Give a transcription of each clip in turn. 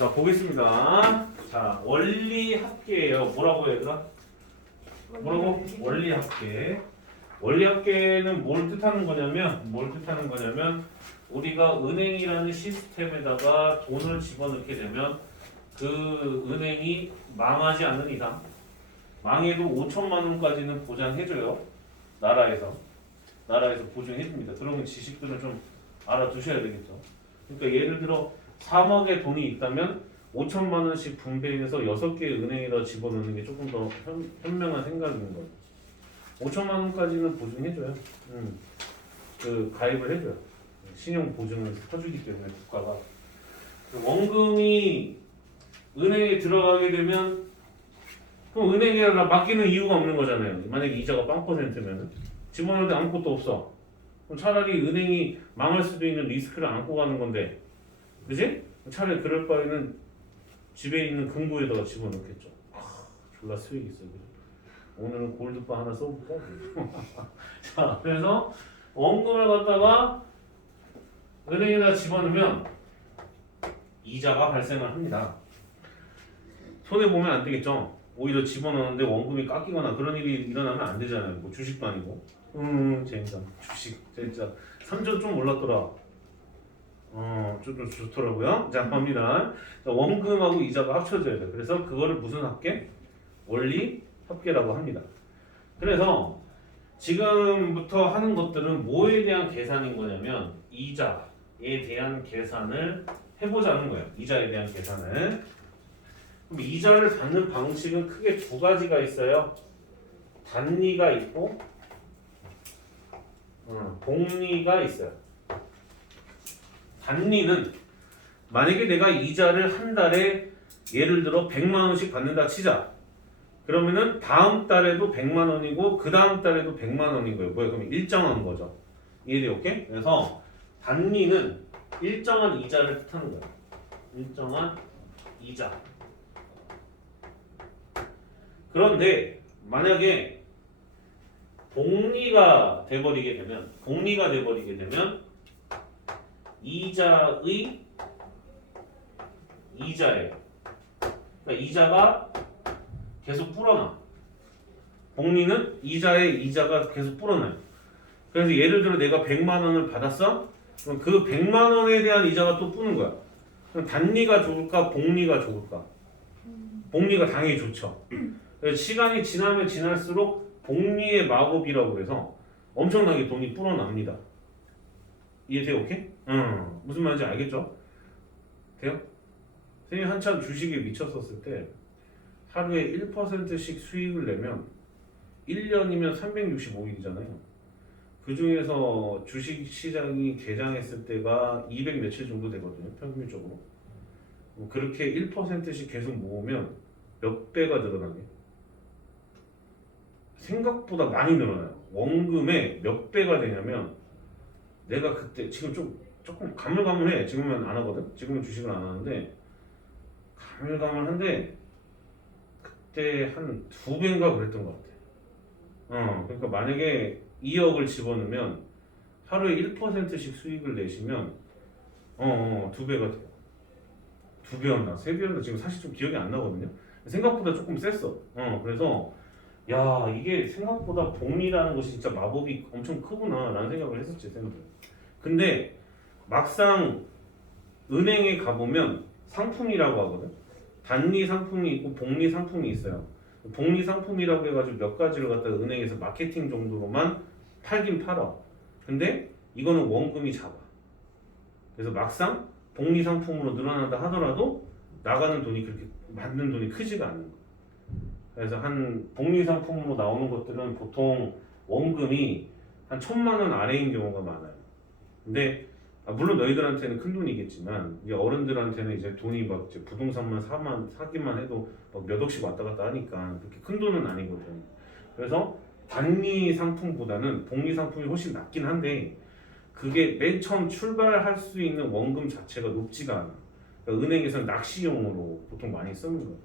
자, 보겠습니다. 자, 원리합계예요. 뭐라고 얘들아? 뭐라고? 원리합계. 원리합계는 뭘 뜻하는 거냐면 우리가 은행이라는 시스템에다가 돈을 집어넣게 되면 그 은행이 망하지 않는 이상 망해도 5천만 원까지는 보장해줘요. 나라에서 보증해줍니다. 그러면 지식들을 좀 알아두셔야 되겠죠. 그러니까 예를 들어 3억의 돈이 있다면 5천만 원씩 분배해서 6개의 은행에다 집어넣는 게 조금 더 현명한 생각인 거예요. 5천만 원까지는 보증해줘요. 그 가입을 해줘요. 신용 보증을 해주기 때문에 국가가. 원금이 은행에 들어가게 되면 그럼 은행에 맡기는 이유가 없는 거잖아요. 만약에 이자가 0%면은 집어넣는데 아무것도 없어. 그럼 차라리 은행이 망할 수도 있는 리스크를 안고 가는 건데, 그지? 차라리 그럴 바에는 집에 있는 금고에다가 집어넣겠죠. 졸라 수익 있어. 그죠? 오늘은 골드바 하나 써볼까? 자, 그래서 원금을 갖다가 은행에다 집어넣으면 이자가 발생을 합니다. 손해 보면 안 되겠죠. 오히려 집어넣는데 원금이 깎이거나 그런 일이 일어나면 안 되잖아요. 뭐 주식도 아니고. 젠장 주식 진짜 3전 좀 올랐더라. 좀 좋더라고요. 자, 갑니다. 자, 원금하고 이자가 합쳐져야 돼. 그래서 그거를 무슨 합계? 원리 합계라고 합니다. 그래서 지금부터 하는 것들은 뭐에 대한 계산인 거냐면 이자에 대한 계산을 해보자는 거예요. 이자에 대한 계산을. 그럼 이자를 받는 방식은 크게 두 가지가 있어요. 단리가 있고 복리가 있어요. 단리는 만약에 내가 이자를 한 달에 예를 들어 100만 원씩 받는다 치자. 그러면은 다음 달에도 100만 원이고 그 다음 달에도 100만 원인 거예요. 뭐야? 그러면 일정한 거죠. 이해돼? 오케이? 그래서 단리는 일정한 이자를 뜻하는 거예요. 일정한 이자. 그런데 만약에 복리가 돼버리게 되면 이자의 이자예요. 그러니까 이자가 계속 불어나. 복리는 이자의 이자가 계속 불어나요. 그래서 예를 들어 내가 100만 원을 받았어? 그럼 그 100만 원에 대한 이자가 또 뿌는 거야. 그럼 단리가 좋을까? 복리가 좋을까? 복리가 당연히 좋죠. 시간이 지나면 지날수록 복리의 마법이라고 해서 엄청나게 돈이 불어납니다. 이해돼요? 오케이? 무슨 말인지 알겠죠? 돼요? 선생님이 한참 주식에 미쳤었을 때 하루에 1%씩 수익을 내면 1년이면 365일이잖아요. 그 중에서 주식 시장이 개장했을 때가 200 며칠 정도 되거든요. 평균적으로. 그렇게 1%씩 계속 모으면 몇 배가 늘어나게? 생각보다 많이 늘어나요. 원금의 몇 배가 되냐면 내가 그때 지금 조금 가물가물해. 지금은 안 하거든. 지금은 주식을 안 하는데 가물가물한데 그때 한 2배인가 그랬던 것 같아. 그러니까 만약에 2억을 집어넣으면 하루에 1%씩 수익을 내시면 2배가 돼요. 2배였나 3배였나 지금 사실 좀 기억이 안 나거든요. 생각보다 조금 셌어. 그래서 야, 이게 생각보다 복리라는 것이 진짜 마법이 엄청 크구나 라는 생각을 했었지, 쌤들. 근데 막상 은행에 가보면 상품이라고 하거든. 단리 상품이 있고 복리 상품이 있어요. 복리 상품이라고 해가지고 몇 가지를 갖다가 은행에서 마케팅 정도로만 팔긴 팔아. 근데 이거는 원금이 작아. 그래서 막상 복리 상품으로 늘어난다 하더라도 나가는 돈이 그렇게 맞는 돈이 크지가 않는 거야. 그래서 한 복리 상품으로 나오는 것들은 보통 원금이 한 1,000만 원 아래인 경우가 많아요. 근데 물론 너희들한테는 큰 돈이겠지만 이제 어른들한테는 이제 돈이 막 이제 부동산만 사기만 해도 막 몇 억씩 왔다 갔다 하니까 그렇게 큰 돈은 아니거든. 그래서 단리 상품보다는 복리 상품이 훨씬 낫긴 한데 그게 맨 처음 출발할 수 있는 원금 자체가 높지가 않아. 그러니까 은행에서는 낚시용으로 보통 많이 쓰는 거야.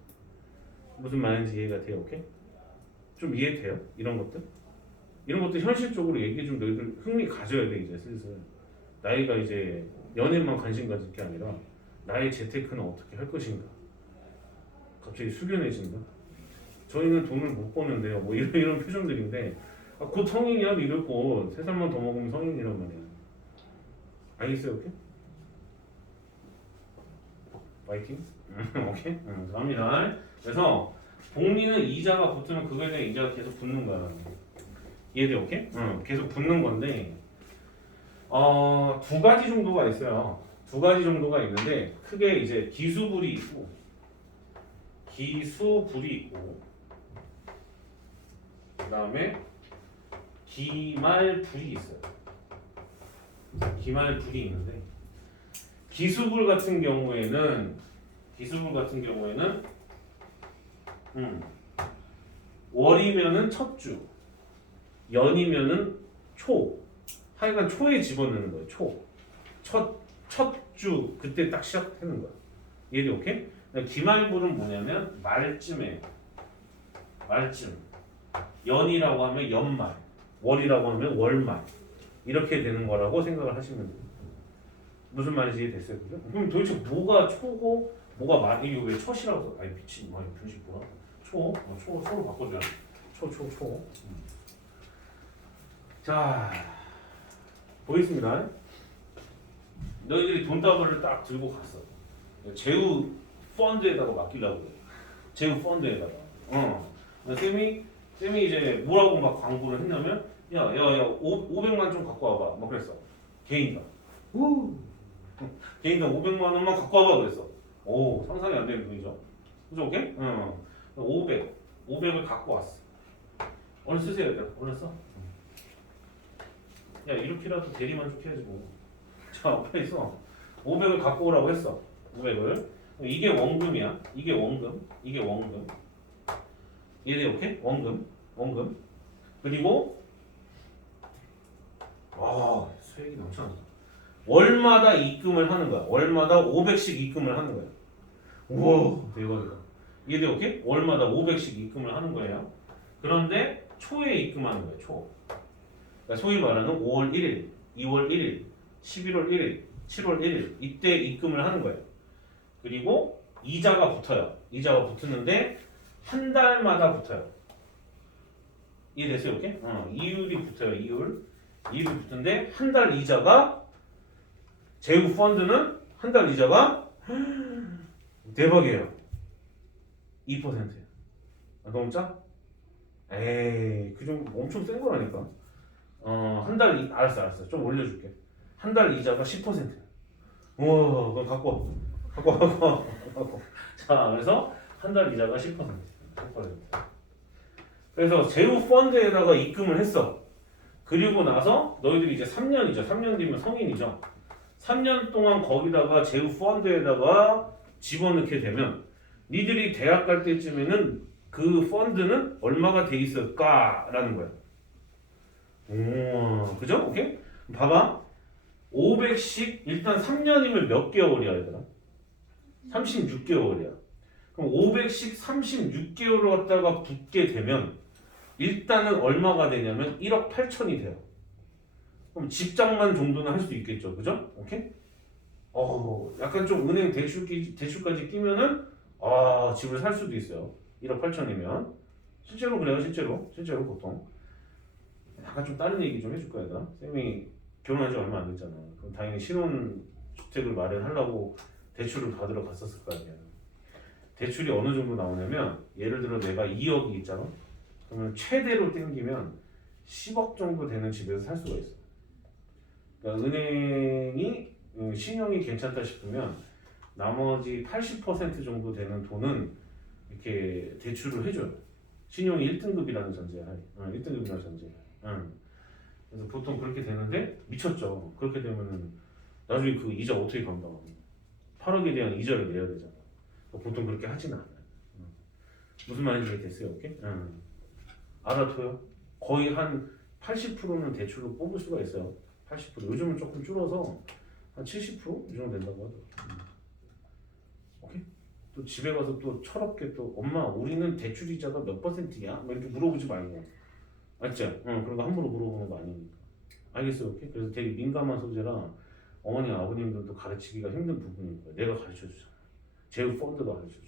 무슨 말인지 이해가 돼요? 오케이? 좀 이해돼요? 이런 것들 현실적으로 얘기 좀 너희들 흥미 가져야 돼. 이제 슬슬 나이가 이제 연애만 관심 가질 게 아니라 나의 재테크는 어떻게 할 것인가. 갑자기 숙연해진다. 저희는 돈을 못 버는데요. 뭐 이런 표정들인데 곧 성인이야 이럴 거 3살만 더 먹으면 성인이란 말이야. 알겠어요? 오케이? 파이팅? 오케이? 갑니다. 그래서 복리는 이자가 붙으면 그거에 대한 이자가 계속 붙는 거야. 이해돼? 오케이? 계속 붙는 건데 두 가지 정도가 있어요. 두 가지 정도가 있는데 크게 이제 기수불이 있고 그 다음에 기말불이 있어요. 기말불이 있는데 기수불 같은 경우에는 월이면은 첫 주, 연이면은 초, 하여간 초에 집어넣는 거예요. 첫 주 그때 딱 시작하는 거야. 이해돼? 오케이? 기말불은 뭐냐면 말쯤에 연이라고 하면 연말, 월이라고 하면 월말 이렇게 되는 거라고 생각을 하시면 돼요. 무슨 말인지 이해됐어요? 그죠? 그럼 도대체 뭐가 초고 뭐가 말 이게 왜 첫이라고? 아니 미친 뭐 표시 뭐야? 초로 바꿔줘야 초. 자 보이십니다. 너희들이 돈다발을 딱 들고 갔어. 제우 펀드에다가 맡기려고 그래. 제우 펀드에다가. 쌤이 이제 뭐라고 막 광고를 했냐면 야 500만 좀 갖고 와봐. 뭐 그랬어. 개인당. 개인당 500만 원만 갖고 와봐 그랬어. 오 상상이 안 되는 돈이죠. 그죠? 오케이? 500을 갖고 왔어. 오늘 쓰세요. 얘들아. 오늘 써. 야 이렇게라도 대리만족해야지 뭐. 자 빨리 써. 500을 갖고 오라고 했어. 500을. 이게 원금이야. 이게 원금. 이해돼? 오케이? 원금. 그리고 수익이 넘쳐난다. 월마다 입금을 하는 거야. 월마다 500씩 입금을 하는 거야. 우와 대박이다. 이해돼? 오케이? 월마다 500씩 입금을 하는 거예요. 그런데 초에 입금하는 거예요. 초. 그러니까 소위 말하는 5월 1일, 2월 1일, 11월 1일, 7월 1일 이때 입금을 하는 거예요. 그리고 이자가 붙어요. 이자가 붙는데 한 달마다 붙어요. 이해됐어요? 오케이? 이율이 붙어요. 이율이 붙는데 한 달 이자가 제휴 펀드는 한 달 이자가 대박이에요. 2%야. 너무 짜? 에이, 그 정도 엄청 센 거라니까. 한 달 알았어. 좀 올려줄게. 한 달 이자가 10%야. 우와, 그럼 갖고 와. 자, 그래서 한 달 이자가 10%. 그래서 제휴 펀드에다가 입금을 했어. 그리고 나서 너희들이 이제 3년이죠. 3년 뒤면 성인이죠. 3년 동안 거기다가 제휴 펀드에다가 집어넣게 되면 니들이 대학 갈 때쯤에는 그 펀드는 얼마가 돼 있을까라는 거야. 그죠? 오케이? 봐봐. 500씩 일단 3년이면 몇 개월이야, 얘들아? 36개월이야. 그럼 500씩 36개월을 갖다가 붙게 되면 일단은 얼마가 되냐면 1억 8천이 돼요. 그럼 집장만 정도는 할 수 있겠죠. 그죠? 오케이? 약간 좀 은행 대출까지 끼면은 집을 살 수도 있어요. 1억 8천이면 실제로 그래요. 실제로 보통 약간 좀 다른 얘기 좀 해줄 거야. 얘들아. 쌤이 결혼한 지 얼마 안 됐잖아. 그럼 당연히 신혼주택을 마련하려고 대출을 받으러 갔었을 거 아니야. 대출이 어느 정도 나오냐면 예를 들어 내가 2억이 있잖아. 그러면 최대로 땡기면 10억 정도 되는 집에서 살 수가 있어. 그러니까 은행이 신용이 괜찮다 싶으면 나머지 80% 정도 되는 돈은 이렇게 대출을 해줘요. 신용이 1등급이라는 전제야. 1등급이라는 전제야. 그래서 보통 그렇게 되는데 미쳤죠. 그렇게 되면은 나중에 그 이자 어떻게 감당하고 8억에 대한 이자를 내야 되잖아. 보통 그렇게 하진 않아요. 무슨 말인지 됐어요? 오케이? 알아둬요. 거의 한 80%는 대출로 뽑을 수가 있어요. 80%. 요즘은 조금 줄어서 한 70%이 정도 된다고 하더라고요. 오케이? 또 집에 가서 또 철없게 또 엄마 우리는 대출 이자가 몇 %야? 뭐 이렇게 물어보지 말고. 알죠? 그런 거 함부로 물어보는 거 아니니까. 알겠어요? 오케이? 그래서 되게 민감한 소재라 어머니 아버님들도 가르치기가 힘든 부분인 거야. 내가 가르쳐 주잖아. 제휴 펀드가 가르쳐 주잖아.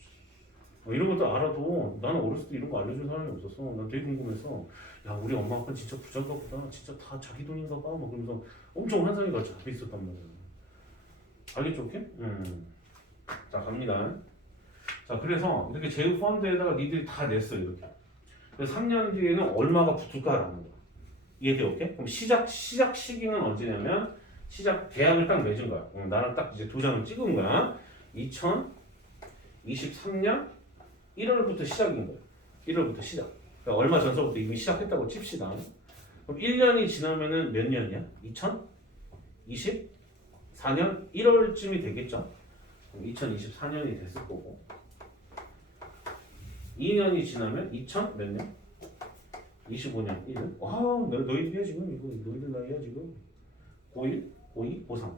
이런 것도 알아도 나는 어렸을 때 이런 거 알려준 사람이 없었어. 난 되게 궁금해서 야 우리 엄마 아빠 진짜 부자인가 보다. 진짜 다 자기 돈인가 봐. 막 그러면서 엄청 환상이 같이 앞에 있었단 말이야. 알겠죠? 오케이? 자 갑니다. 자 그래서 이렇게 제휴 펀드에다가 니들이 다 냈어 이렇게. 그래서 3년 뒤에는 얼마가 붙을까라는 거야. 이해돼? 오케이? 그럼 시작 시기는 언제냐면 시작 계약을 딱 맺은 거야. 나랑 딱 이제 도장을 찍은 거야. 2023년 1월부터 시작인 거야. 1월부터 시작. 그러니까 얼마 전서부터 이미 시작했다고 칩시다. 그럼 1년이 지나면은 몇 년이야? 2024년 1월쯤이 되겠죠? 그럼 2024년이 됐을 거고. 2년이 지나면 2000 몇 년? 25년 1월. 와, 너희들이야 지금 이거 너희들 나이야 지금. 고1, 고2, 고3.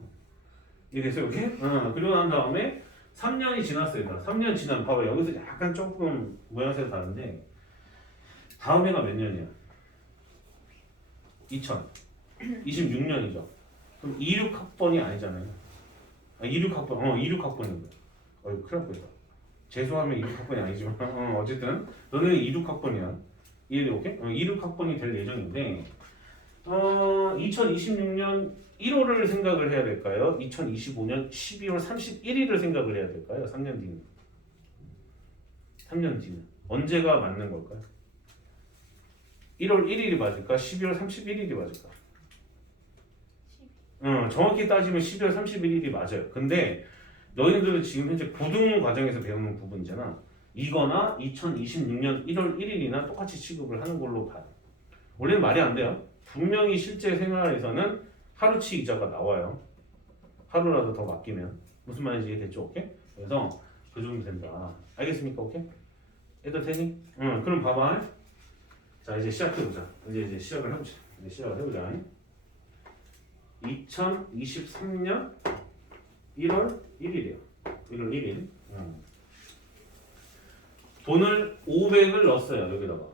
이게 됐어요, 이렇게? 그리고 난 다음에 3년이 지났어요. 3년 지나면 봐봐 여기서 약간 조금 모양새가 다른데 다음 해가 몇 년이야? 2026년이죠. 그럼 26학번이 아니잖아요. 26학번, 26학번인 거야. 큰일 날 뻔했다. 재수하면 26학번이 아니지만 어쨌든 너네는 26학번이야. 이해돼? 오케이? 26학번이 될 예정인데 2026년 1월을 생각을 해야 될까요? 2025년 12월 31일을 생각을 해야 될까요? 3년 뒤는. 3년 뒤는. 언제가 맞는 걸까요? 1월 1일이 맞을까? 12월 31일이 맞을까? 정확히 따지면 12월 31일이 맞아요. 근데 너희들은 지금 현재 고등 과정에서 배우는 부분이잖아. 이거나 2026년 1월 1일이나 똑같이 취급을 하는 걸로 봐요. 원래는 말이 안 돼요. 분명히 실제 생활에서는 하루치 이자가 나와요. 하루라도 더 맡기면. 무슨 말인지 이해됐죠? 오케이? 그래서 그 정도 된다. 알겠습니까? 오케이? 애들 되니? 그럼 봐봐. 자 이제 시작해보자. 이제 시작을 해보자. 이제 시작을 해보자. 2023년 1월 1일이에요. 1월 1일. 돈을 500을 넣었어요. 여기다가.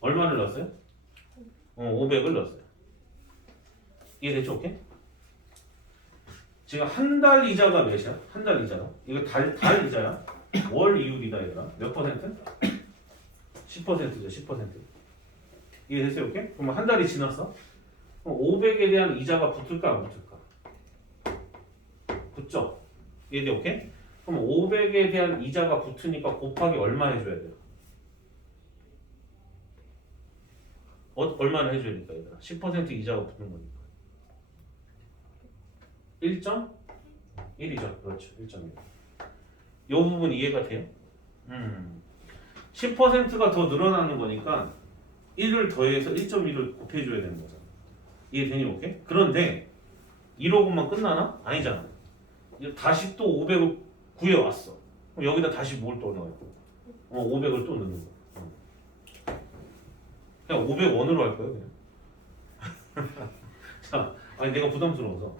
얼마를 넣었어요? 500을 넣었어요. 이해됐죠? 오케이? 지금 한 달 이자가 몇이야? 한 달 이자가? 이거 달 이자야? 월 이율이다 얘들아. 몇 퍼센트? 10%죠. 10%. 이해됐어요? 오케이? 그럼 한 달이 지났어? 그럼 500에 대한 이자가 붙을까 안 붙을까? 붙죠? 이해돼? 오케이? 그럼 500에 대한 이자가 붙으니까 곱하기 얼마 해줘야 돼요? 얼마나 해줘야 될까 얘들아? 10% 이자가 붙는 거니까 1.1이죠. 그렇죠. 1.1. 이 부분 이해가 돼요? 10%가 더 늘어나는 거니까 1을 더해서 1.1을 곱해줘야 되는 거잖아. 이해되니? 오케이? 그런데 1호분만 끝나나? 아니잖아. 이제 다시 또 500을 구해왔어. 그럼 여기다 다시 뭘 또 넣어요? 500을 또 넣는 거야. 그냥 500원으로 할 거예요 그냥. 자, 아니 내가 부담스러워서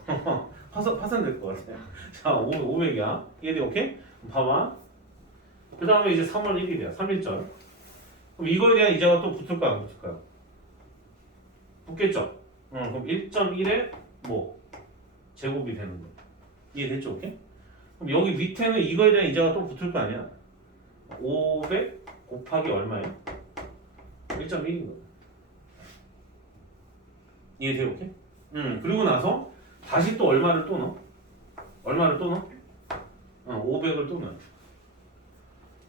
파산될 것 같아요. 자, 500이야. 이해돼? 오케이? 봐봐. 그 다음에 이제 3월 1일이야. 3일절. 그럼 이거에 대한 이자가 또 붙을까요? 안 붙을까요? 붙겠죠? 그럼 1.1에 뭐 제곱이 되는 거야. 이해됐죠? 오케이? 그럼 여기 밑에는 이거에 대한 이자가 또 붙을 거 아니야? 500 곱하기 얼마예요? 1.1인 거야. 이해돼요? 오케이? 그리고 나서 다시 또 얼마를 또 넣어? 얼마를 또 넣어? 500을 또 넣어.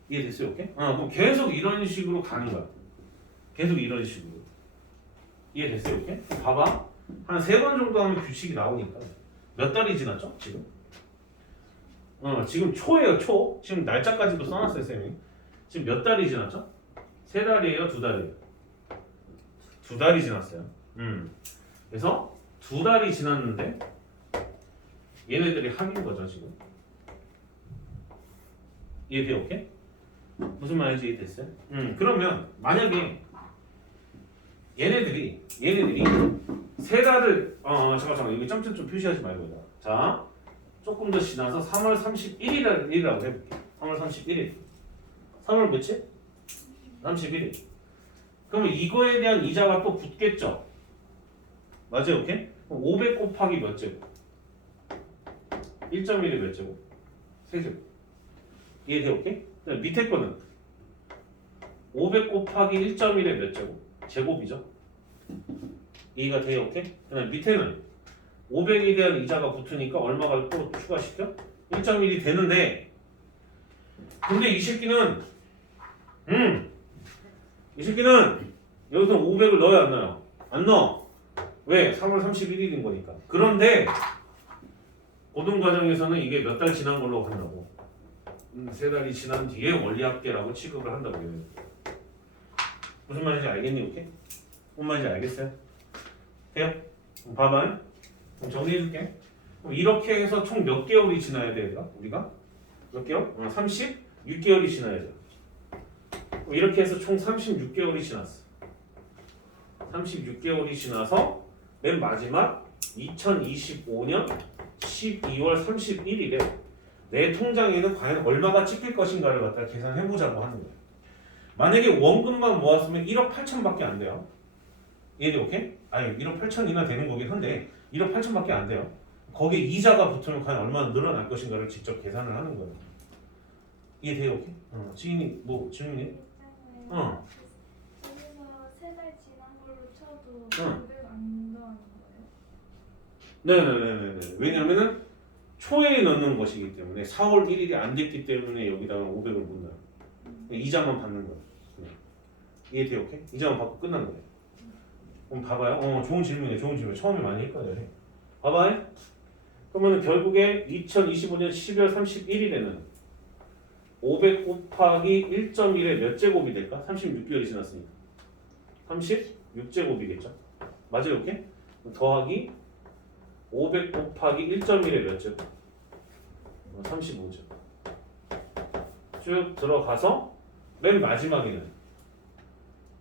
이해됐어요? 오케이? 그럼 계속 이런 식으로 가는 거야. 계속 이런 식으로. 이해됐어요? 오케이? 봐봐. 한 3번 정도 하면 규칙이 나오니까. 몇 달이 지났죠? 지금? 지금 초예요, 초. 지금 날짜까지도 써놨어요, 쌤이. 지금 몇 달이 지났죠? 3달이에요, 2달이에요? 2달이 지났어요. 그래서 2달이 지났는데 얘네들이 합인 거죠, 지금. 이해돼요, 오케이? 무슨 말인지 이해됐어요? 그러면 만약에 얘네들이 3달을 잠깐 여기 점점 좀 표시하지 말고 자 조금 더 지나서 3월 31일이라고 해볼게요. 3월 31일 3월 며칠? 31일 그러면 이거에 대한 이자가 또 붙겠죠? 맞아요, 오케이? 그럼 500 곱하기 몇 제곱? 1.1이 몇 제곱? 세제곱. 이해돼, 오케이? 그다음에 밑에 거는 500 곱하기 1.1의 몇 제곱? 제곱이죠. 이해가 돼요, 오케이? 그다음에 밑에는 500에 대한 이자가 붙으니까 얼마가 또 추가시켜? 1.1이 되는데, 근데 이 새끼는 여기서 500을 넣어야 안 넣어요? 안 넣어. 왜? 3월 31일인 거니까. 그런데 고등 과정에서는 이게 몇 달 지난 걸로 한다고. 3달이 지난 뒤에 원리합계라고 취급을 한다고 해요. 무슨 말인지 알겠니, 오케이? 무슨 말인지 알겠어요? 돼요? 그럼 봐봐요. 그럼 정리해줄게. 그럼 이렇게 해서 총 몇 개월이 지나야 돼, 얘들아? 우리가? 몇 개월? 36개월이 지나야 돼. 이렇게 해서 총 36개월이 지났어. 36개월이 지나서 맨 마지막 2025년 12월 31일에 내 통장에는 과연 얼마가 찍힐 것인가를 갖다 계산해보자고 하는 거야. 만약에 원금만 모았으면 1억 8천밖에 안 돼요. 이해돼, 오케이? 아니 1억 8천이나 되는 거긴 한데 1억 8천밖에 안 돼요. 거기에 이자가 붙으면 과연 얼마나 늘어날 것인가를 직접 계산을 하는 거예요. 이해돼요, 오케이? 지인이 뭐 질문이? 그래서 3달 지난 걸로 쳐도 500 안 더하는 거예요? 네네네네. 왜냐면은 초에 넣는 것이기 때문에 4월 1일이 안 됐기 때문에 여기다가 500을 못 넣어요. 이자만 받는 거예요. 이해돼요, 오케이? 이자만 받고 끝나는 거예요. 그럼 봐봐요. 좋은 질문이에요. 좋은 질문. 처음에 많이 했거든요. 봐봐요. 그러면 결국에 2025년 12월 31일에는 500 곱하기 1.1의 몇 제곱이 될까? 36개월이 지났으니까 36제곱이겠죠. 맞아요, 오케이? 더하기 500 곱하기 1.1의 몇 제곱? 35제곱. 쭉 들어가서 맨 마지막에는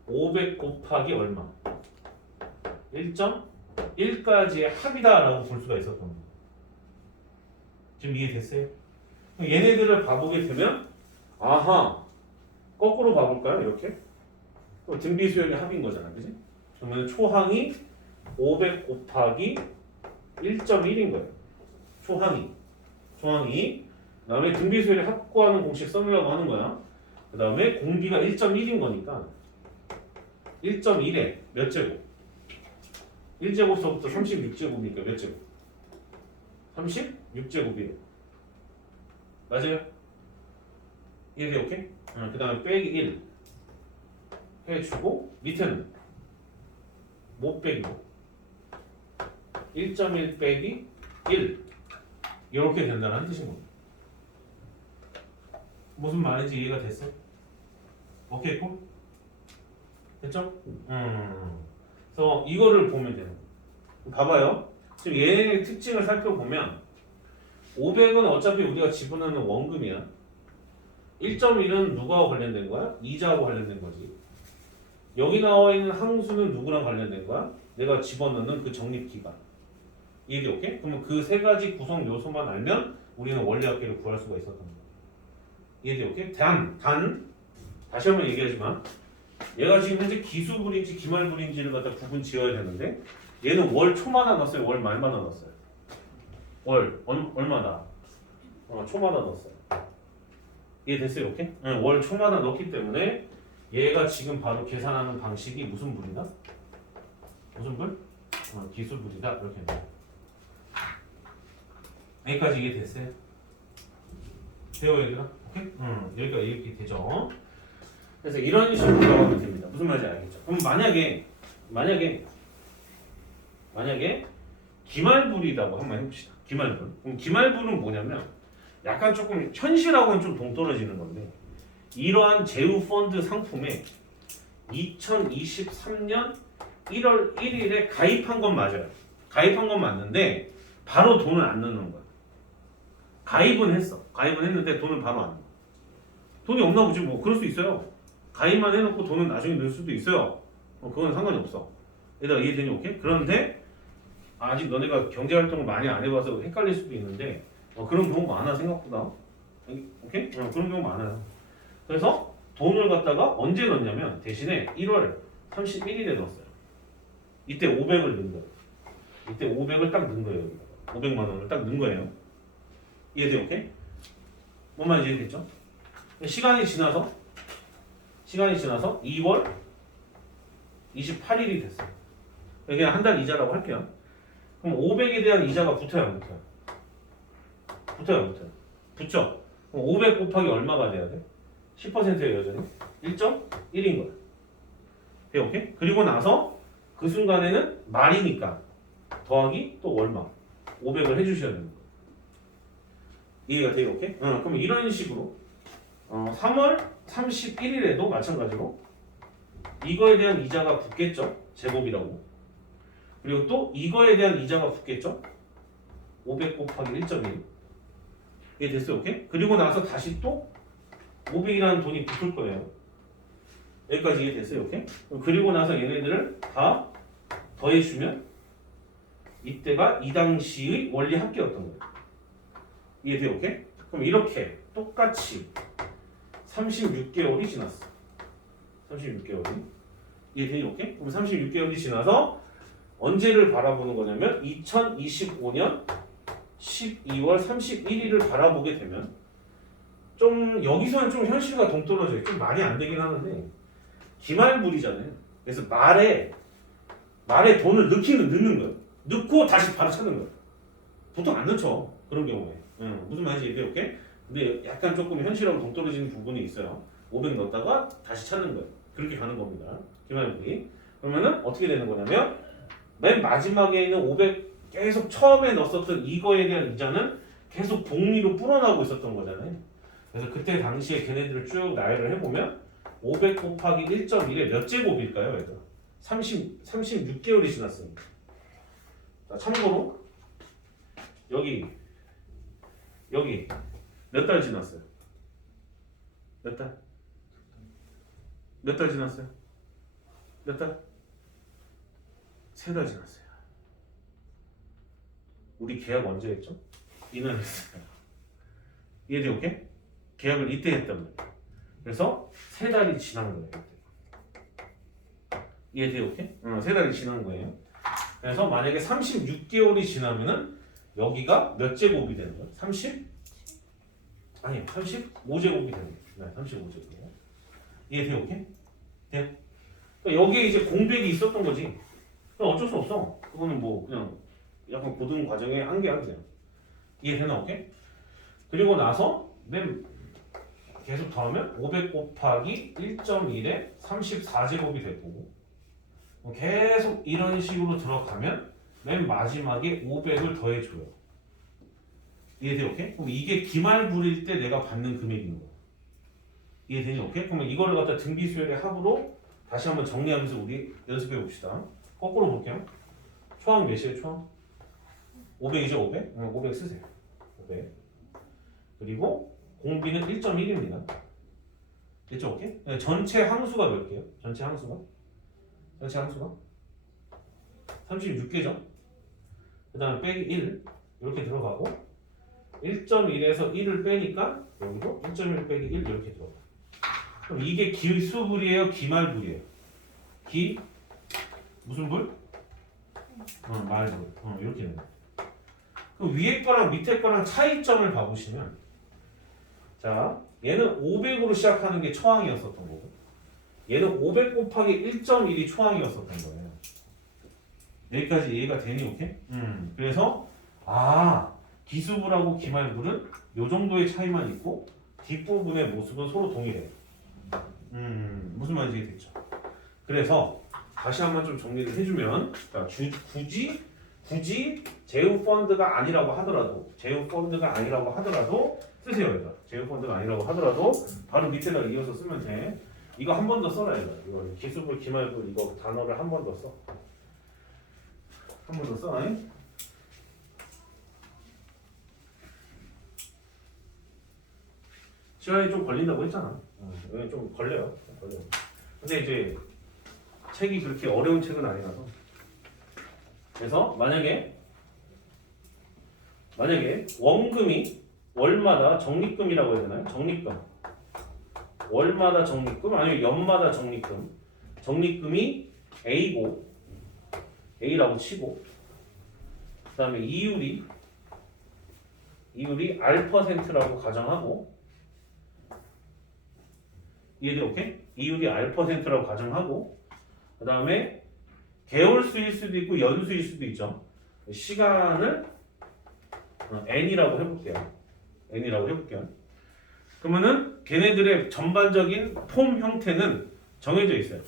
500 곱하기 얼마? 1.1까지의 합이다라고 볼 수가 있었던 거예요. 지금 이해됐어요? 얘네들을 봐보게 되면 아하, 거꾸로 봐볼까요? 이렇게 등비수열의 합인 거잖아, 그지? 그러면 초항이 500 곱하기 1.1인 거예요. 초항이 그다음에 등비수열의 합구하는 공식 써내려고 하는 거야. 그다음에 공비가 1.1인 거니까 1.1에 몇 제곱? 1제곱서부터 36제곱이니까 몇 제곱? 36제곱이에요. 맞아요? 이해돼, 오케이? 그 다음에 빼기 1 해주고 밑에는 못 빼기고 1.1 빼기 1 이렇게 된다는 뜻인 겁니다. 무슨 말인지 이해가 됐어? 오케이, 콜? 됐죠? 그래서 이거를 보면 되는 거예요. 봐봐요. 지금 얘의 특징을 살펴보면 500은 어차피 우리가 지분하는 원금이야. 1.1은 누구하고 관련된 거야? 이자하고 관련된 거지. 여기 나와 있는 항수는 누구랑 관련된 거야? 내가 집어넣는 그 적립기간. 이해돼, 오케이? 그러면 그 세 가지 구성 요소만 알면 우리는 원리합계를 구할 수가 있었던 거야. 이해돼, 오케이? 다시 한번 얘기하지만 얘가 지금 현재 기수불인지 기말불인지를 갖다 구분 지어야 되는데 얘는 월 초마다 넣었어요? 월 말마다 넣었어요? 월 얼마다? 초마다 넣었어요. 이해됐어요? 오케이? 월 초마다 넣기 때문에 얘가 지금 바로 계산하는 방식이 무슨 불이다? 무슨 불? 기술불이다. 이렇게 합니다. 여기까지 이해됐어요? 돼요, 얘들아? 오케이? 여기가 이렇게 되죠. 그래서 이런 식으로 나가면 됩니다. 무슨 말인지 알겠죠? 그럼 만약에 기말불이라고 한번 해봅시다. 기말불. 그럼 기말불은 뭐냐면 약간 조금 현실하고는 좀 동떨어지는 건데 이러한 제휴펀드 상품에 2023년 1월 1일에 가입한 건 맞아요. 가입한 건 맞는데 바로 돈을 안 넣는 거야. 가입은 했는데 돈을 바로 안 넣어. 돈이 없나 보지 뭐. 그럴 수 있어요. 가입만 해놓고 돈은 나중에 넣을 수도 있어요. 그건 상관이 없어. 얘들아 이해되니? 오케이? 그런데 아직 너네가 경제활동을 많이 안 해봐서 헷갈릴 수도 있는데 그런 경우 많아 생각보다. 오케이? 그런 경우 많아요. 그래서 돈을 갖다가 언제 넣냐면 대신에 1월 31일에 넣었어요. 이때 500을 넣은 거예요. 이때 500을 딱 넣은 거예요. 500만 원을 딱 넣은 거예요. 이해돼요? 오케이? 뭔 말인지 이해됐죠? 시간이 지나서 2월 28일이 됐어요. 그냥 한 달 이자라고 할게요. 그럼 500에 대한 이자가 붙어요, 안 붙어요? 붙어요, 안 붙어요? 붙죠? 그럼 500 곱하기 얼마가 돼야 돼? 10%예요, 여전히. 1.1인 거야. 네, 오케이? 그리고 나서 그 순간에는 말이니까 더하기 또 얼마? 500을 해주셔야 되는 거예요. 이해가 돼요, 오케이? 그럼 이런 식으로 3월 31일에도 마찬가지로 이거에 대한 이자가 붙겠죠? 제곱이라고. 그리고 또 이거에 대한 이자가 붙겠죠? 500 곱하기 1.1. 이해 됐어요, 오케이? 그리고 나서 다시 또 500이라는 돈이 붙을 거예요. 여기까지 이해됐어요, 오케이? 그리고 나서 얘네들을 다 더해주면 이때가 이 당시의 원리 합계였던 거예요. 이해돼요, 오케이? 그럼 이렇게 똑같이 36개월이 지났어. 36개월이. 이해돼요, 오케이? 그럼 36개월이 지나서 언제를 바라보는 거냐면 2025년 12월 31일을 바라보게 되면 좀 여기서는 좀 현실과 동떨어져요. 좀 말이 안 되긴 하는데 기말불이잖아요. 그래서 말에 돈을 넣는 거예요. 넣고 다시 바로 찾는 거예요. 보통 안 넣죠. 그런 경우에. 무슨 말인지 이해돼요, 오케이? 근데 약간 조금 현실하고 동떨어지는 부분이 있어요. 500 넣었다가 다시 찾는 거예요. 그렇게 가는 겁니다. 기말불이. 그러면은 어떻게 되는 거냐면 맨 마지막에 있는 500 계속 처음에 넣었었던 이거에 대한 이자는 계속 복리로 불어나고 있었던 거잖아요. 그래서 그때 당시에 걔네들을 쭉 나열을 해보면 500 곱하기 1.1에 몇 제곱일까요, 얘들아? 36개월이 지났습니다. 자, 참고로 여기 몇 달 지났어요? 몇 달? 몇 달 지났어요? 몇 달? 3달 지났어요. 우리 계약 언제 했죠? 이날 했어요. 이해돼요, 오케이? 계약을 이때 했단 말이에요. 그래서 3달이 지난 거예요. 이해돼요, 오케이? 3달이 지난 거예요. 그래서 만약에 36개월이 지나면은 여기가 몇 제곱이 되는 거예요? 35제곱이 되는 거예요. 네, 35제곱. 이해돼요, 오케이? 돼요? 그러니까 여기에 이제 공백이 있었던 거지. 그럼 어쩔 수 없어. 그거는 뭐 그냥 약간 고등 과정의 한계야. 이해되나, 오케이? 그리고 나서 맨 계속 더하면 500 곱하기 1.1에 34제곱이 될 거고 계속 이런 식으로 들어가면 맨 마지막에 500을 더해줘요. 이해돼요, 오케이? 그럼 이게 기말불일 때 내가 받는 금액인 거야. 이해되니, 오케이? 그러면 이거를 갖다 등비수열의 합으로 다시 한번 정리하면서 우리 연습해 봅시다. 거꾸로 볼게요. 초항 몇이에요, 초항? 500이죠, 500? 500 쓰세요. 500. 그리고 공비는 1.1입니다. 됐죠, 오케이? 전체 항수가 몇 개요? 전체 항수가 36개죠. 그 다음에 빼기 1 이렇게 들어가고 1.1에서 1을 빼니까 여기도 1.1 빼기 1 이렇게 들어가. 그럼 이게 기수불이에요, 기말불이에요? 무슨 불? 말불. 이렇게 되는 거예요. 그럼 위에 거랑 밑에 거랑 차이점을 봐보시면 자, 얘는 500으로 시작하는 게 초항이었었던 거고 얘는 500 곱하기 1.1이 초항이었었던 거예요. 여기까지 이해가 되니, 오케이? 그래서 기수불하고 기말불은 요 정도의 차이만 있고 뒷부분의 모습은 서로 동일해. 무슨 말인지 이해됐죠? 그래서 다시 한번 좀 정리를 해주면 자, 굳이 제휴펀드가 아니라고 하더라도 쓰세요, 얘들아. 제휴펀드가 아니라고 하더라도 바로 밑에다 이어서 쓰면 돼. 이거 한 번 더 써라, 얘들아. 이거 기수불, 기말불 이거 단어를 한 번 더 써. 한 번 더 써. 아니? 시간이 좀 걸린다고 했잖아. 여기 좀 걸려요. 근데 이제 책이 그렇게 어려운 책은 아니라서. 그래서 만약에 원금이 월마다 적립금이라고 해야 되나요? 적립금. 월마다 적립금 아니면 연마다 적립금이 A고 A라고 치고 그 다음에 이율이 R%라고 가정하고, 이해돼? 오케이? 이율이 R%라고 가정하고, 그 다음에 개월수일 수도 있고 연수일 수도 있죠. 시간을 n이라고 해볼게요. n이라고 해볼게요. 그러면은 걔네들의 전반적인 폼 형태는 정해져 있어요.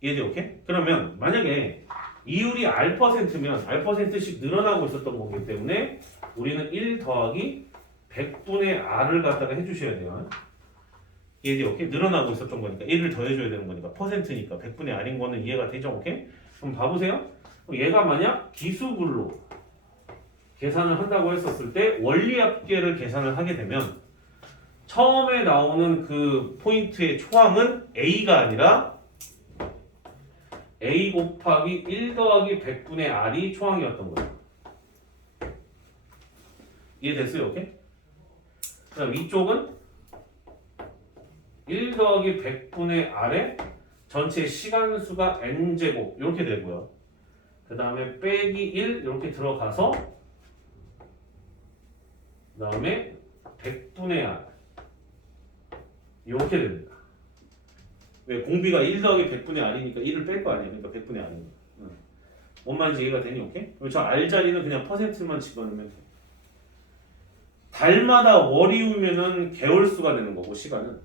이해돼? 오케이? 그러면 만약에 이율이 R%면 R%씩 늘어나고 있었던 거기 때문에 우리는 1 더하기 100분의 R을 갖다가 해주셔야 돼요. 이해돼? 오케이? 늘어나고 있었던 거니까 1을 더해줘야 되는 거니까 퍼센트니까 100분의 R인 거는 이해가 되죠? 오케이? 그럼 봐보세요. 얘가 만약 기수불로 계산을 한다고 했었을 때 원리합계를 계산을 하게 되면 처음에 나오는 그 포인트의 초항은 A가 아니라 A 곱하기 1 더하기 100분의 R이 초항이었던 거예요. 이해됐어요? 오케이? 그럼 이쪽은 1 더하기 100분의 R에 전체 시간수가 n제곱 이렇게 되고요. 그 다음에 빼기 1 이렇게 들어가서 그 다음에 100분의 R 이렇게 됩니다. 왜? 공비가 1 더하기 100분의 R이니까 1을 뺄 거 아니에요. 그러니까 100분의 R이니까. 뭔 말인지 이해가 되니? 오케이? 그리고 저 R 자리는 그냥 퍼센트만 집어넣으면 돼. 달마다 월이우면은 개월수가 되는 거고 시간은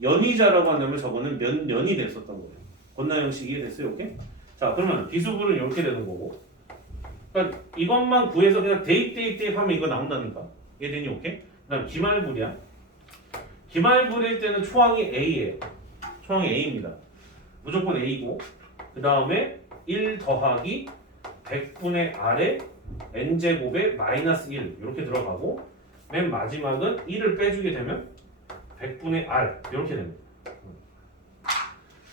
연이자라고 한다면 저거는 몇 년이 됐었던 거예요. 건나 형식 이해됐어요? 오케이? 자 그러면 비수분은 이렇게 되는 거고 그러니까 이것만 구해서 그냥 대입 하면 이거 나온다니까. 이해되니? 오케이? 그 다음 기말불이야. 기말불일 때는 초항이 A예요. 초항이 A입니다. 무조건 A고 그 다음에 1 더하기 100분의 R에 n제곱에 마이너스 1 이렇게 들어가고 맨 마지막은 1을 빼주게 되면 100분의 R 이렇게 됩니다.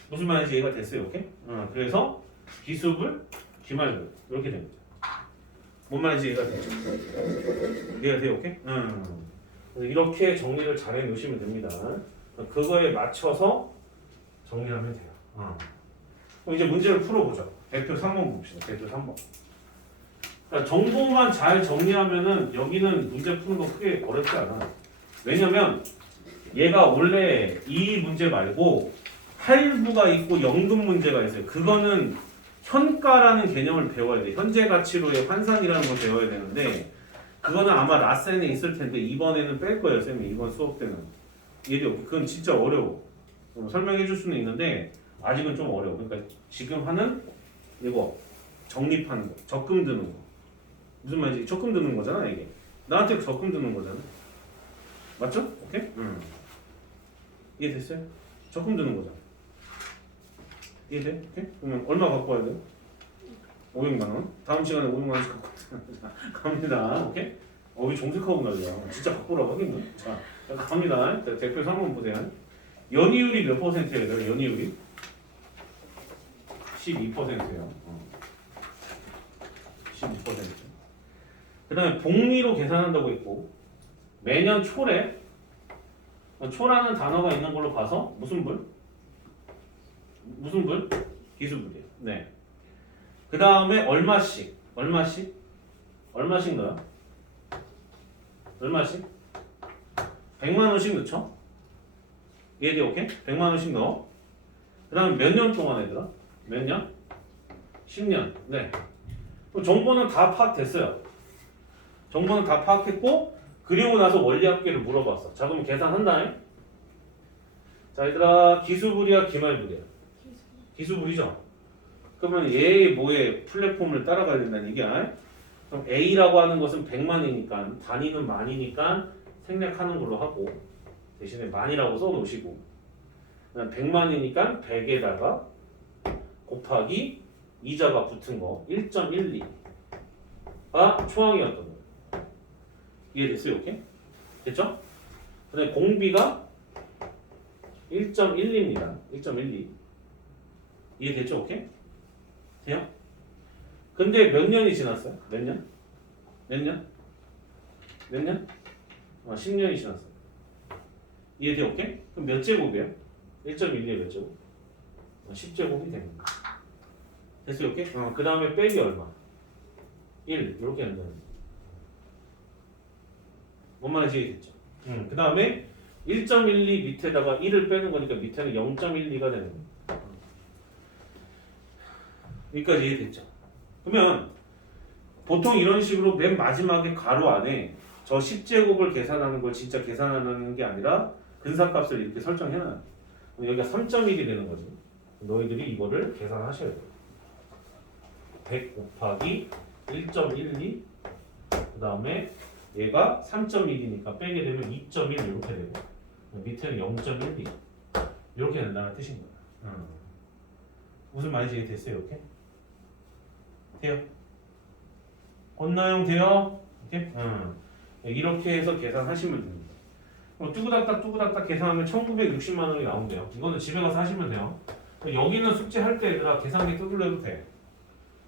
무슨 말인지 이해가 됐어요? 오케이? 그래서 기수불, 기말불 이렇게 됩니다. 뭔 말인지 이해가 되죠? 이해가 돼요? 오케이? 그래서 이렇게 정리를 잘 해놓으시면 됩니다. 그거에 맞춰서 정리하면 돼요. 그럼 이제 문제를 풀어보죠. 대표 3번 봅시다. 대표 3번. 그러니까 정보만 잘 정리하면은 여기는 문제 푸는 거 크게 어렵지 않아. 왜냐면 얘가 원래 이 문제 말고 할부가 있고 연금 문제가 있어요. 그거는 현가라는 개념을 배워야 돼. 현재 가치로의 환산이라는 걸 배워야 되는데 그거는 아마 라센에 있을 텐데 이번에는 뺄 거예요, 쌤이. 이번 수업 때는. 얘도 그건 진짜 어려워. 설명해 줄 수는 있는데 아직은 좀 어려워. 그러니까 지금 하는 이거 적립하는 거, 적금 드는 거. 무슨 말인지 적금 드는 거잖아, 이게. 나한테 적금 드는 거잖아. 맞죠? 오케이? 이해됐어요? 적금 드는 거잖아. 이해돼? 오케이? 그러면 얼마 갖고 와야 돼요? 500만 원. 다음 시간에 500만 원씩 갖고 갑니다. 오케이? 왜 정색하고 난리야? 진짜 갖고 오라고 하겠네. 자, 갑니다. 자, 대표 3번 보세요. 연이율이 몇 퍼센트예요? 연이율이? 12%예요. 12%. 그 다음에 복리로 계산한다고 했고 매년 초래 초라는 단어가 있는 걸로 봐서 무슨 불? 무슨 불? 기수불이에요. 네. 그 다음에 얼마씩? 얼마씩 넣어요? 얼마씩? 100만 원씩 넣죠? 이해돼? 오케이? 100만 원씩 넣어. 그 다음에 몇 년 동안 얘들아? 몇 년? 10년. 네. 정보는 다 파악됐어요. 정보는 다 파악했고 그리고 나서 원리합계를 물어봤어. 자 그럼 계산한다. 자 얘들아 기수불이야 기말불이야? 기수불이죠. 그러면 얘의 뭐의 플랫폼을 따라가야 된다는 얘기야. 그럼 A라고 하는 것은 100만이니까 단위는 만이니까 생략하는 걸로 하고 대신에 만이라고 써놓으시고 100만이니까 100에다가 곱하기 이자가 붙은 거 1.12가 초항이었던 거예요. 이해됐어요? 오케이? 됐죠? 그 다음에 공비가 1.12입니다. 1.12 이해됐죠? 오케이? 돼요? 근데 몇 년이 지났어요? 몇 년? 몇 년? 몇 년? 10년이 지났어요. 이해돼? 오케이? 그럼 몇 제곱이에요? 1.12에 몇 제곱? 10제곱이 됩니다. 됐어요? 오케이? 그 다음에 빼기 얼마? 1 이렇게 된다는 거야. 뭔 말인지 이해됐죠? 그 다음에 1.12 밑에다가 1을 빼는 거니까 밑에는 0.12가 되는 거야. 여기까지 이해됐죠? 그러면 보통 이런 식으로 맨 마지막에 가로 안에 저 10제곱을 계산하는 걸 진짜 계산하는 게 아니라 근사값을 이렇게 설정해놔요. 여기가 3.1이 되는 거지. 너희들이 이거를 계산하셔야 돼요. 100 곱하기 1.12 그 다음에 얘가 3.1이니까 빼게 되면 2.1 이렇게 되고 밑에는 0.12 이렇게 된다는 뜻인 거야. 무슨 말인지 이해됐어요? 이렇게? 돼요? 건나용 돼요? 이렇게? 이렇게 해서 계산하시면 됩니다. 뚜구닥닥 계산하면 1960만 원이 나온대요. 이거는 집에 가서 하시면 돼요. 여기는 숙제할 때 얘들아 계산기 두들려도 돼.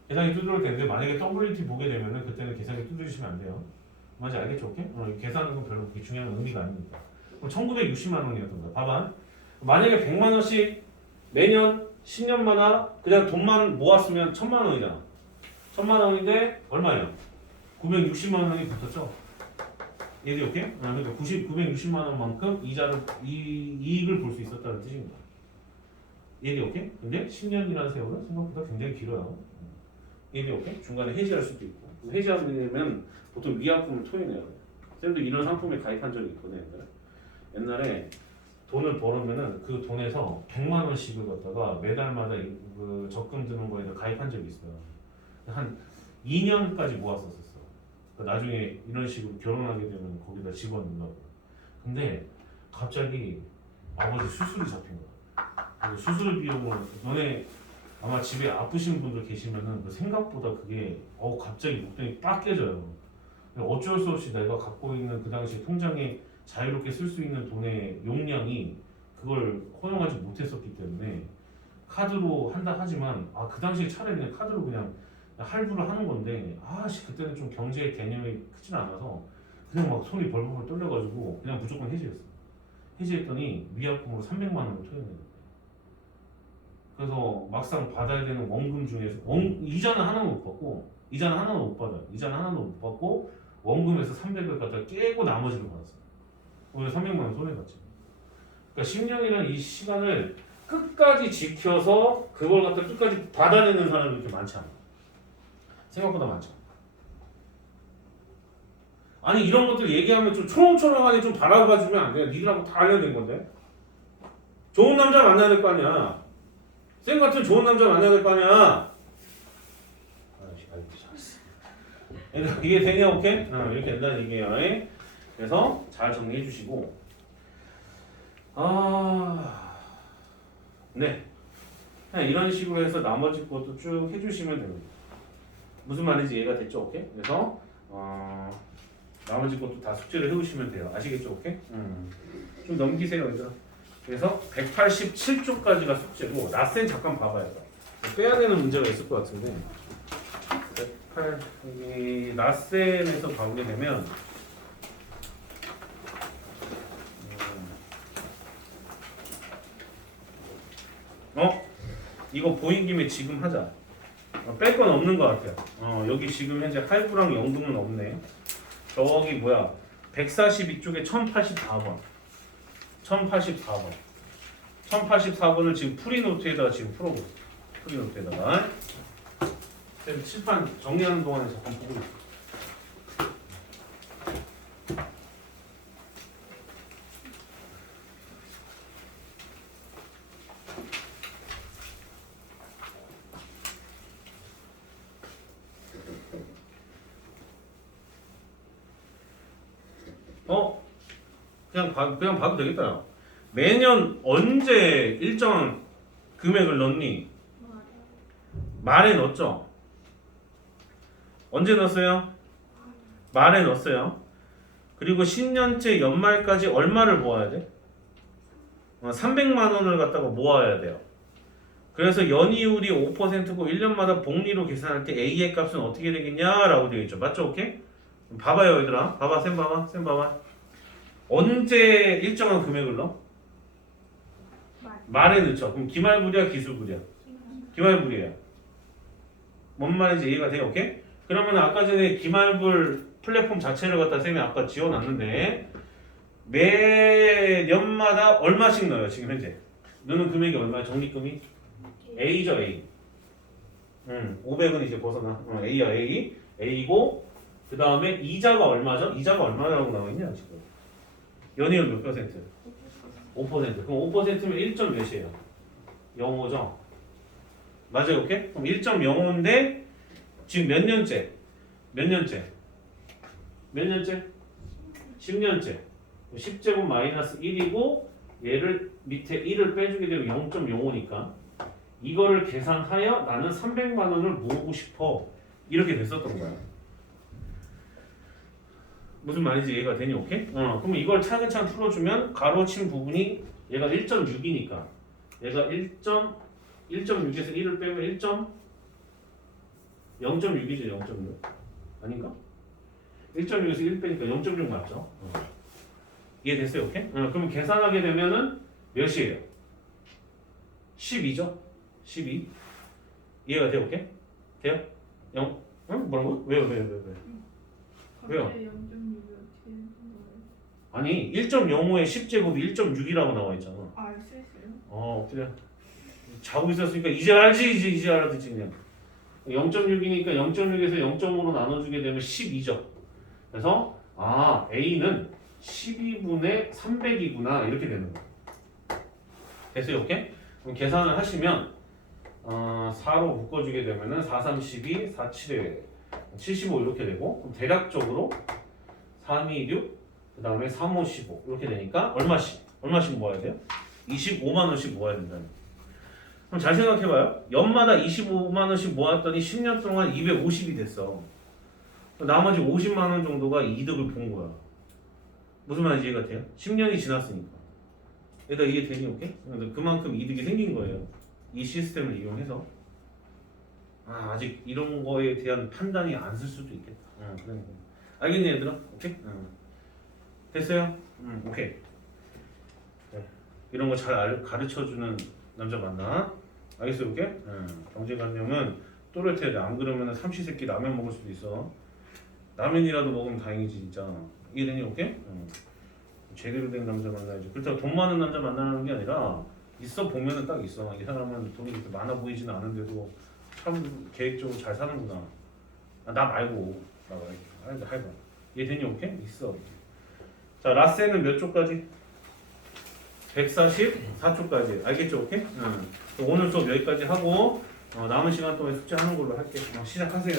계산기 두드려도 되는데 만약에 WT 보게 되면은 그때는 계산기 두드리시면 안 돼요. 뭔지 알겠죠? 오케이? 계산하는 건 별로 그렇게 중요한 의미가 아닙니다. 그럼 1960만 원이었던 거야. 봐봐. 만약에 100만 원씩 매년 10년마다 그냥 돈만 모았으면 1000만 원이잖아. 1000만 원인데 얼마예요? 960만 원이 붙었죠? 얘도 오케이? 그러니까 960만 원만큼 이익을 볼 수 있었다는 뜻인 거야. 얘도 오케이? 근데 10년이라는 세월은 생각보다 굉장히 길어요. 얘도 오케이? 중간에 해지할 수도 있고. 해지하면 보통 위약금을 토해내요. 쌤도 이런 상품에 가입한 적이 있거든요. 옛날에 돈을 벌으면은 그 돈에서 100만 원씩을 갖다가 매달마다 그 적금 드는 거에 가입한 적이 있어요. 한 2년까지 모았었어. 그러니까 나중에 이런 식으로 결혼하게 되면 거기다 집어넣는다고. 근데 갑자기 아버지 수술이 잡힌 거야. 수술 비용을 너네 아마 집에 아프신 분들 계시면은 그 생각보다 그게 갑자기 목돈이 빡 깨져요. 어쩔 수 없이 내가 갖고 있는 그 당시 통장에 자유롭게 쓸 수 있는 돈의 용량이 그걸 허용하지 못했었기 때문에 카드로 한다 하지만 그 당시에 차라리 그냥 카드로 그냥 할부를 하는 건데 그때는 좀 경제의 개념이 크진 않아서 그냥 막 손이 벌벌 떨려가지고 그냥 무조건 해지했어. 해지했더니 위약금으로 300만 원을 토해내는 거야. 그래서 막상 받아야 되는 원금 중에서 이자는 하나도 못 받고 이자는 하나도 못 받아요. 이자는 하나도 못 받고 원금에서 300을 갖다 깨고 나머지를 받았어요. 오히려 300만 원 손해봤지. 그러니까 10년이라는 이 시간을 끝까지 지켜서 그걸 갖다 끝까지 받아내는 사람이 그렇게 많지 않아. 생각보다 많죠. 아니 이런 것들 얘기하면 좀 초롱초롱하게 좀 바라봐주면 안 돼. 니들하고 다 알려낸 건데. 좋은 남자 만나야 될 거 아니야. 쌤 같은 좋은 남자 만나야 될 거 아니야. 이게 되냐 오케이? 이렇게 된다는 얘기예요. 그래서 잘 정리해 주시고 네 그냥 이런 식으로 해서 나머지 것도 쭉 해주시면 됩니다. 무슨 말인지 이해가 됐죠? 오케이? 그래서 나머지 것도 다 숙제를 해오시면 돼요. 아시겠죠? 오케이? 좀 넘기세요 얘들아. 그래서 187쪽까지가 숙제고 나센 잠깐 봐봐요. 빼야 되는 문제가 있을 것 같은데 여기 나센에서 가보게 되면 이거 보인 김에 지금 하자. 뺄 건 없는 것 같아요. 여기 지금 현재 할부랑 연금은 없네. 저기 뭐야 142쪽에 1084번 1084번 1084번을 지금 프리노트에다가 지금 풀어보세요. 프리노트에다가 쌤 칠판 정리하는 동안에 잠깐 보고 있어요. 그냥 봐도 되겠다. 매년 언제 일정한 금액을 넣니? 말에 넣었죠? 언제 넣었어요? 말에 넣었어요. 그리고 10년째 연말까지 얼마를 모아야 돼? 300만 원을 갖다가 모아야 돼요. 그래서 연이율이 5%고 1년마다 복리로 계산할 때 A의 값은 어떻게 되겠냐? 라고 되어 있죠. 맞죠? 오케이? 봐봐요 얘들아. 봐봐 쌤 봐봐. 쌤 봐봐. 언제 일정한 금액을 넣어? 말에 넣죠. 그럼 기말부랴 기술부랴? 기말부랴야. 뭔 말인지 이해가 돼요? 오케이? 그러면 아까 전에 기말불 플랫폼 자체를 갖다 쌤이 아까 지어놨는데 매년마다 얼마씩 넣어요 지금 현재? 넣는 금액이 얼마야? 적립금이? A죠 A. 500은 이제 벗어나. A야 A. A고 그 다음에 이자가 얼마죠? 이자가 얼마라고 나와있냐 지금? 연이율 몇 퍼센트? 5%. 그럼 5%면 1점 몇이에요? 0.5죠? 맞아요, 오케이? 그럼 1.05인데 지금 몇 년째? 몇 년째? 몇 년째? 10년째. 10제곱 마이너스 1이고 얘를 밑에 1을 빼주게 되면 0.05니까 이거를 계산하여 나는 300만 원을 모으고 싶어. 이렇게 됐었던 거야. 무슨 말인지 이해가 되니? 오케이? 그럼 이걸 차근차근 풀어주면 가로친 부분이 얘가 1.6이니까 얘가 1.6에서 1을 빼면 0.6이죠. 0.6 아닌가? 1.6에서 1 빼니까 0.6 맞죠? 이해됐어요? 오케이? 그럼 계산하게 되면은 몇이에요? 12죠? 12 이해가 돼요? 오케이? 돼요? 응? 뭐라고? 왜요? 왜요? 갑자기 0.6이 어떻게 되는 거예요? 아니 1.05에 10제곱이 1.6이라고 나와 있잖아. 알 수 있어요? 어떻게 자고 있었으니까 이제 알지 이제 알아듣지 그냥 0.6이니까 0.6에서 0.5로 나눠주게 되면 12죠. 그래서 A는 12분의 300이구나 이렇게 되는 거예요. 됐어요? 오케이? 그럼 계산을 하시면 4로 묶어주게 되면은 4, 3, 12, 4, 7에 75 이렇게 되고 그럼 대략적으로 3, 2, 6 그 다음에 3, 5, 15 이렇게 되니까 얼마씩 모아야 돼요? 25만 원씩 모아야 된다는. 그럼 잘 생각해봐요. 연마다 25만 원씩 모았더니 10년 동안 250이 됐어. 나머지 50만 원 정도가 이득을 본 거야. 무슨 말인지 이해 같아요? 10년이 지났으니까. 얘가 이해 되니 오케이? 그만큼 이득이 생긴 거예요. 이 시스템을 이용해서. 아직 이런 거에 대한 판단이 안 쓸 수도 있겠다. 그래. 알겠니 얘들아? 오케이? 됐어요? 오케이. 네. 이런 거 잘 가르쳐주는 남자 만나. 알겠어요? 오케이? 경제관념은 또렷해야 돼. 안 그러면 삼시세끼 라면 먹을 수도 있어. 라면이라도 먹으면 다행이지 진짜. 이해되니? 오케이? 제대로 된 남자 만나야지. 그렇다고 돈 많은 남자 만나는 게 아니라 있어 보면은 딱 있어. 이 사람은 돈이 그렇게 많아 보이지는 않은데도 참 계획적으로 잘 사는구나. 나 말고 나가 해봐. 이해되니? 오케이? 있어. 자 라세는 몇 쪽까지? 144쪽까지. 알겠죠? 오케이? 오늘 수업 여기까지 하고 남은 시간 동안 숙제하는 걸로 할게. 시작하세요.